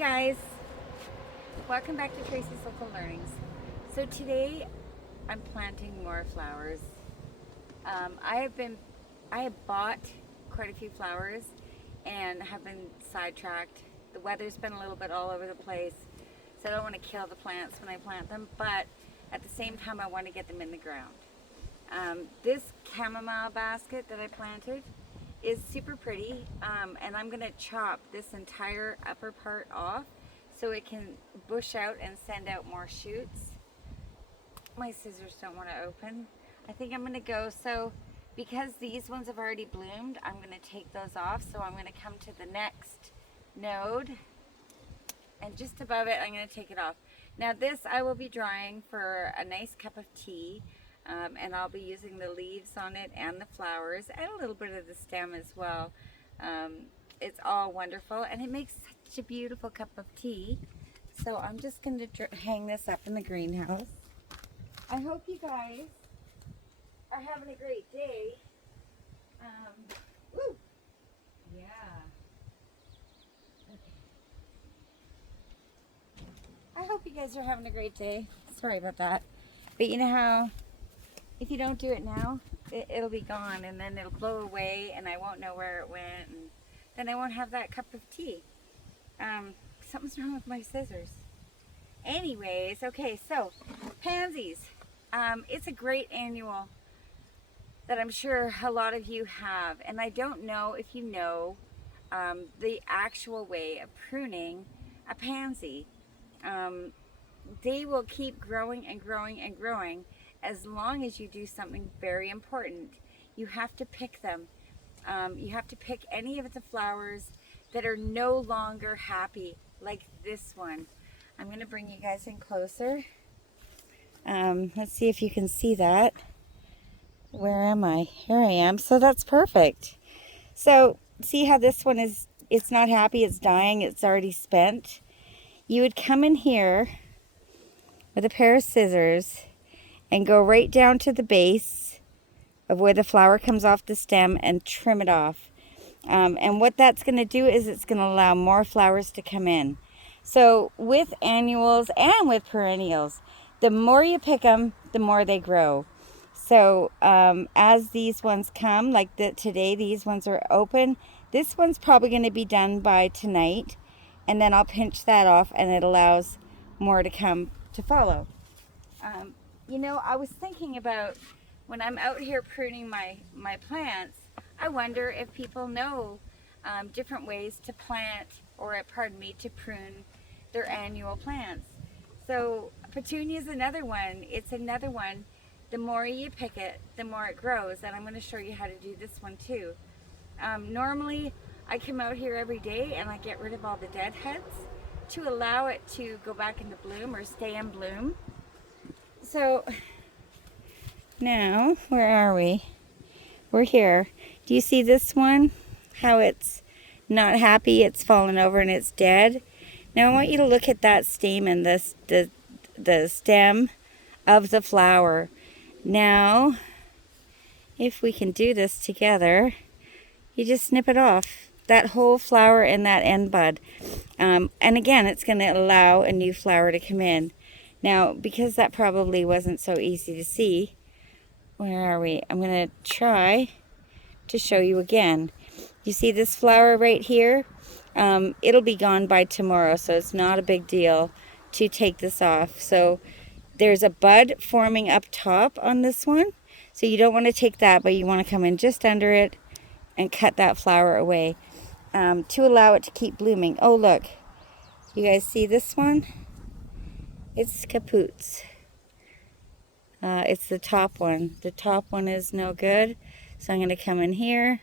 guys, welcome back to Tracy's Local Learnings. So today I'm planting more flowers. I have bought quite a few flowers and have been sidetracked. The weather's been a little bit all over the place, so I don't want to kill the plants when I plant them, but at the same time I want to get them in the ground. This chamomile basket that I planted is super pretty, and I'm going to chop this entire upper part off so it can bush out and send out more shoots. My scissors don't want to open. I think I'm going to go, so because these ones have already bloomed, I'm going to take those off. So I'm going to come to the next node, and just above it I'm going to take it off. Now this I will be drying for a nice cup of tea. And I'll be using the leaves on it and the flowers and a little bit of the stem as well. It's all wonderful and it makes such a beautiful cup of tea. So I'm just going to hang this up in the greenhouse. I hope you guys are having a great day. Woo! Yeah. Okay. I hope you guys are having a great day. Sorry about that. But you know how if you don't do it now, it'll be gone and then it'll blow away and I won't know where it went, and then I won't have that cup of tea. Something's wrong with my scissors. Anyways, okay, so pansies. It's a great annual that I'm sure a lot of you have, and I don't know if you know the actual way of pruning a pansy. They will keep growing and growing and growing as long as you do something very important. You have to pick them. You have to pick any of the flowers that are no longer happy, like this one. I'm going to bring you guys in closer. Let's see if you can see that. Where am I? Here I am. So that's perfect. So see how this one is, it's not happy, it's dying, it's already spent. You would come in here with a pair of scissors and go right down to the base of where the flower comes off the stem and trim it off. And what that's going to do is it's going to allow more flowers to come in. So with annuals and with perennials, the more you pick them, the more they grow. So as these ones come, like today these ones are open, this one's probably going to be done by tonight, and then I'll pinch that off and it allows more to come to follow. You know, I was thinking about when I'm out here pruning my plants, I wonder if people know different ways to plant, or pardon me, to prune their annual plants. So petunia is another one. It's another one. The more you pick it, the more it grows, and I'm going to show you how to do this one too. Normally I come out here every day and I get rid of all the dead heads to allow it to go back into bloom or stay in bloom. So now, where are we? We're here. Do you see this one? How it's not happy, it's fallen over and it's dead. Now I want you to look at that stamen, the stem of the flower. Now, if we can do this together, you just snip it off. That whole flower and that end bud. And again, it's going to allow a new flower to come in. Now, because that probably wasn't so easy to see, where are we? I'm going to try to show you again. You see this flower right here? It'll be gone by tomorrow, so it's not a big deal to take this off. So there's a bud forming up top on this one. So you don't want to take that, but you want to come in just under it and cut that flower away to allow it to keep blooming. Oh, look. You guys see this one? It's kaput. It's the top one. The top one is no good. So I'm going to come in here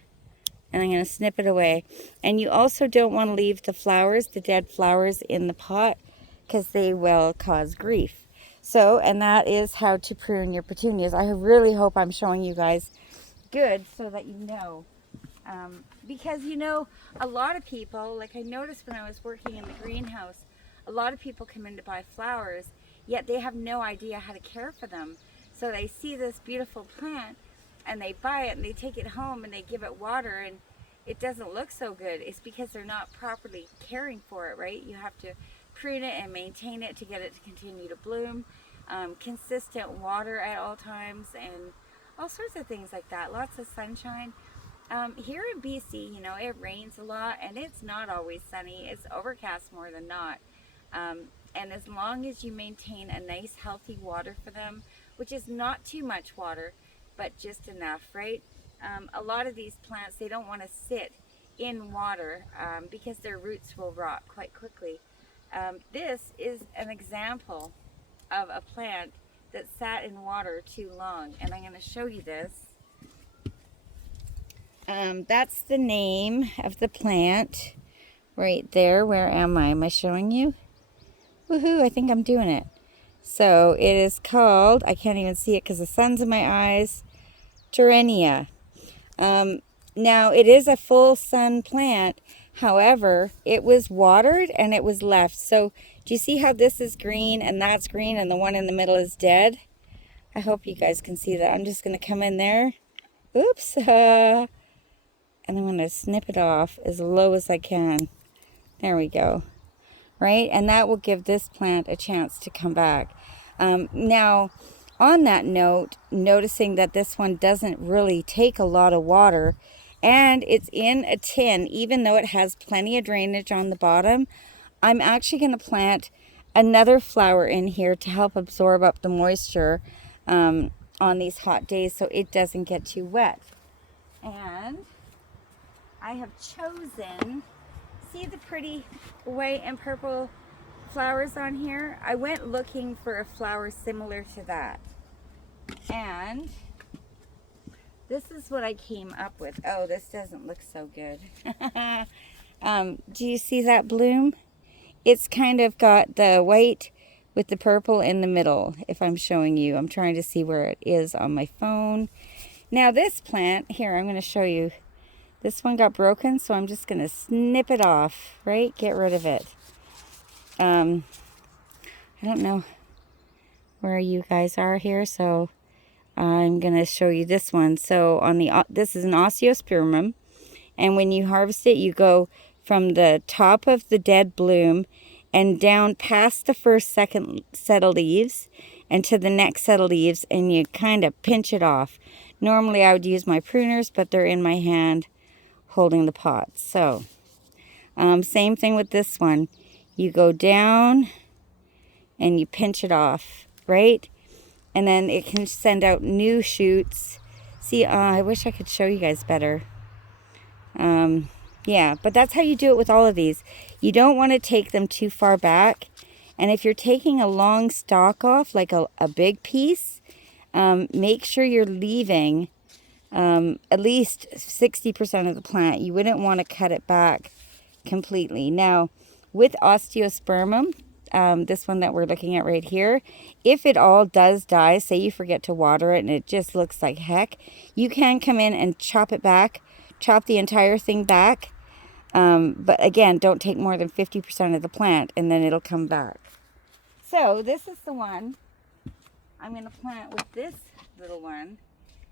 and I'm going to snip it away. And you also don't want to leave the flowers, the dead flowers, in the pot because they will cause grief. So, and that is how to prune your petunias. I really hope I'm showing you guys good so that you know. Because, you know, a lot of people, like I noticed when I was working in the greenhouse, a lot of people come in to buy flowers, yet they have no idea how to care for them. So they see this beautiful plant and they buy it and they take it home and they give it water, it doesn't look so good, it's because they're not properly caring for it, right? You have to prune it and maintain it to get it to continue to bloom. Consistent water at all times and all sorts of things like that. Lots of sunshine. Here in BC, you know, it rains a lot and it's not always sunny. It's overcast more than not. And as long as you maintain a nice healthy water for them, which is not too much water, but just enough, right? A lot of these plants, they don't want to sit in water because their roots will rot quite quickly. This is an example of a plant that sat in water too long, and I'm going to show you this. That's the name of the plant right there. Where am I? Am I showing you? Woohoo, I think I'm doing it. So it is called, I can't even see it because the sun's in my eyes, Pruning. Now it is a full sun plant. However, it was watered and it was left. So do you see how this is green and that's green and the one in the middle is dead? I hope you guys can see that. I'm just going to come in there. Oops. And I'm going to snip it off as low as I can. There we go. Right? And that will give this plant a chance to come back. Now, on that note, noticing that this one doesn't really take a lot of water, and it's in a tin, even though it has plenty of drainage on the bottom, I'm actually going to plant another flower in here to help absorb up the moisture on these hot days so it doesn't get too wet. And I have chosen, see the pretty white and purple flowers on here? I went looking for a flower similar to that. And this is what I came up with. Oh, this doesn't look so good. Do you see that bloom? It's kind of got the white with the purple in the middle, if I'm showing you. I'm trying to see where it is on my phone. Now this plant, here, I'm going to show you. This one got broken, so I'm just going to snip it off, right? Get rid of it. I don't know where you guys are here, so I'm going to show you this one. So on the this is an osteospermum, and when you harvest it, you go from the top of the dead bloom and down past the second set of leaves and to the next set of leaves, and you kind of pinch it off. Normally I would use my pruners, but they're in my hand holding the pot. So same thing with this one. You go down and you pinch it off, right? And then it can send out new shoots. See, I wish I could show you guys better. Yeah, but that's how you do it with all of these. You don't want to take them too far back. And if you're taking a long stalk off, like a big piece, make sure you're leaving at least 60% of the plant. You wouldn't want to cut it back completely. Now, with osteospermum, this one that we're looking at right here, if it all does die, say you forget to water it and it just looks like heck, you can come in and chop it back, chop the entire thing back. But again, don't take more than 50% of the plant and then it'll come back. So this is the one I'm going to plant with this little one,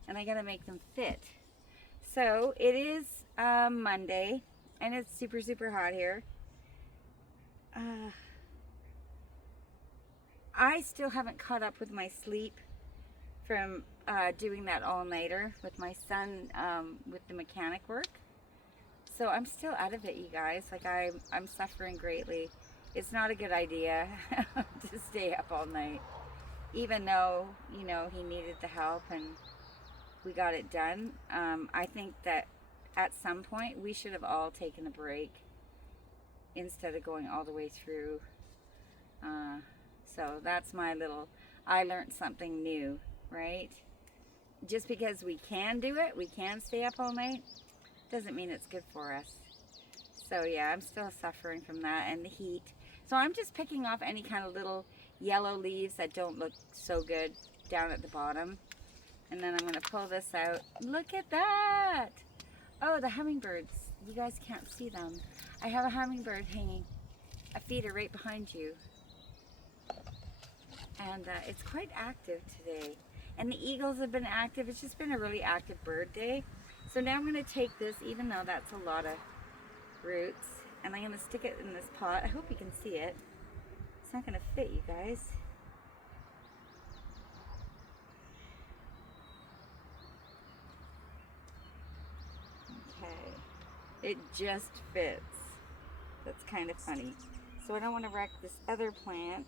and I got to make them fit. So it is Monday and it's super, super hot here. I still haven't caught up with my sleep from doing that all-nighter with my son with the mechanic work. So I'm still out of it, you guys. Like I'm suffering greatly. It's not a good idea to stay up all night, even though, you know, he needed the help and we got it done. I think that at some point we should have all taken a break instead of going all the way through. So that's my little, I learned something new, right? Just because we can do it, we can stay up all night, doesn't mean it's good for us. So yeah, I'm still suffering from that and the heat. So I'm just picking off any kind of little yellow leaves that don't look so good down at the bottom. And then I'm going to pull this out. Look at that! Oh, the hummingbirds. You guys can't see them. I have a hummingbird hanging, a feeder right behind you. And it's quite active today. And the eagles have been active. It's just been a really active bird day. So now I'm going to take this, even though that's a lot of roots, and I'm going to stick it in this pot. I hope you can see it. It's not going to fit, you guys. Okay. It just fits. That's kind of funny. So I don't want to wreck this other plant.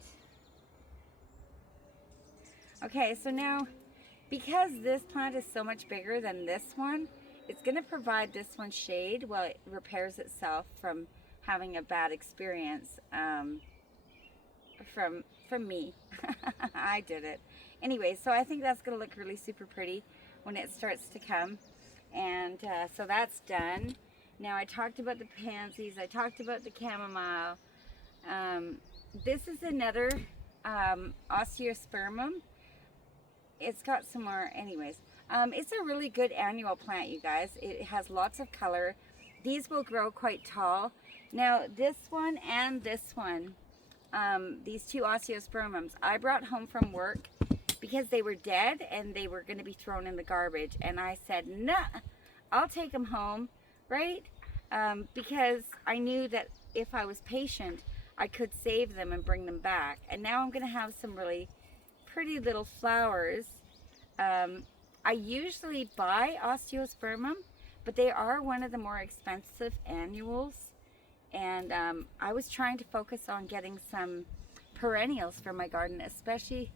Okay, so now, because this plant is so much bigger than this one, it's going to provide this one shade while it repairs itself from having a bad experience from me. I did it. Anyway, so I think that's going to look really super pretty when it starts to come. And so that's done. Now I talked about the pansies, I talked about the chamomile. This is another osteospermum. It's got some more, anyways. It's a really good annual plant, you guys. It has lots of color. These will grow quite tall. Now this one and this one, these two osteospermums, I brought home from work because they were dead and they were going to be thrown in the garbage. And I said, nah, I'll take them home, right? Because I knew that if I was patient, I could save them and bring them back. And now I'm going to have some really pretty little flowers. I usually buy osteospermum, but they are one of the more expensive annuals. And I was trying to focus on getting some perennials for my garden, especially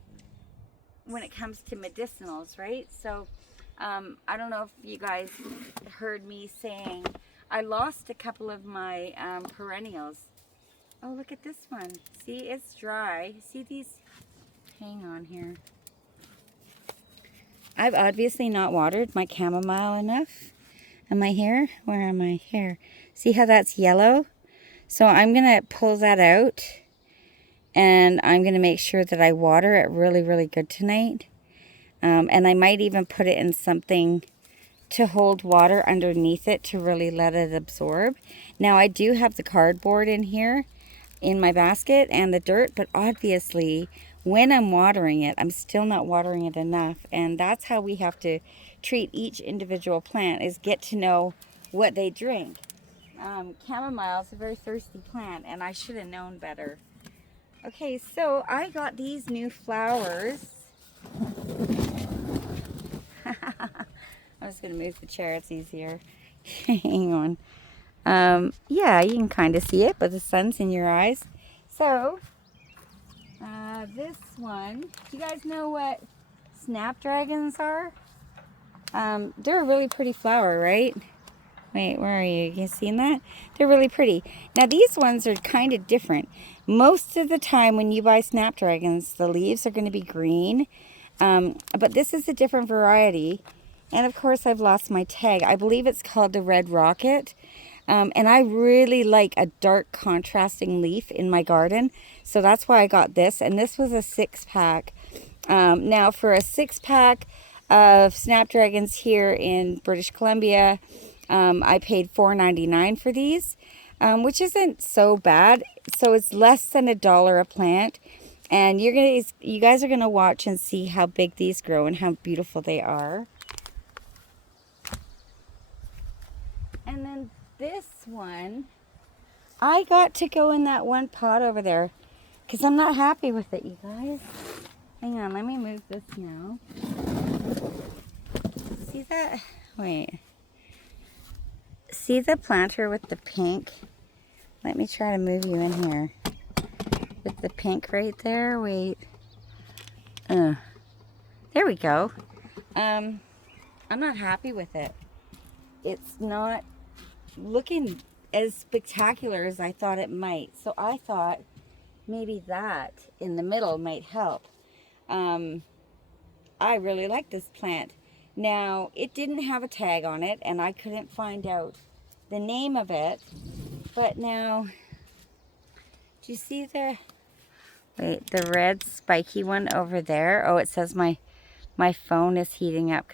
when it comes to medicinals, right? So I don't know if you guys heard me saying I lost a couple of my perennials. Oh, look at this one. See, it's dry. See these? Hang on here. I've obviously not watered my chamomile enough. Am I here? Where am I? Here. See how that's yellow? So I'm going to pull that out. And I'm going to make sure that I water it really, really good tonight. And I might even put it in something to hold water underneath it to really let it absorb. Now I do have the cardboard in here in my basket and the dirt, but obviously when I'm watering it, I'm still not watering it enough. And that's how we have to treat each individual plant, is get to know what they drink. Chamomile is a very thirsty plant, and I should have known better. Okay, so I got these new flowers. I'm just going to move the chair, it's easier. Hang on. Yeah, you can kind of see it, but the sun's in your eyes. So, this one, do you guys know what snapdragons are? They're a really pretty flower, right? Wait, where are you? You seen that? They're really pretty. Now, these ones are kind of different. Most of the time when you buy snapdragons, the leaves are going to be green. But this is a different variety. And of course, I've lost my tag. I believe it's called the Red Rocket. And I really like a dark contrasting leaf in my garden. So that's why I got this. And this was a 6-pack. Now for a 6-pack of snapdragons here in British Columbia, I paid $4.99 for these, which isn't so bad. So it's less than $1 a plant. And you guys are gonna watch and see how big these grow and how beautiful they are. And then this one, I got to go in that one pot over there because I'm not happy with it, you guys. Hang on, let me move this now. See that? Wait. See the planter with the pink? Let me try to move you in here. With the pink right there. Wait. There we go. I'm not happy with it. It's not looking as spectacular as I thought it might. So I thought maybe that in the middle might help. I really like this plant. Now, it didn't have a tag on it, and I couldn't find out the name of it. But now, do you see the red spiky one over there? Oh, it says my phone is heating up.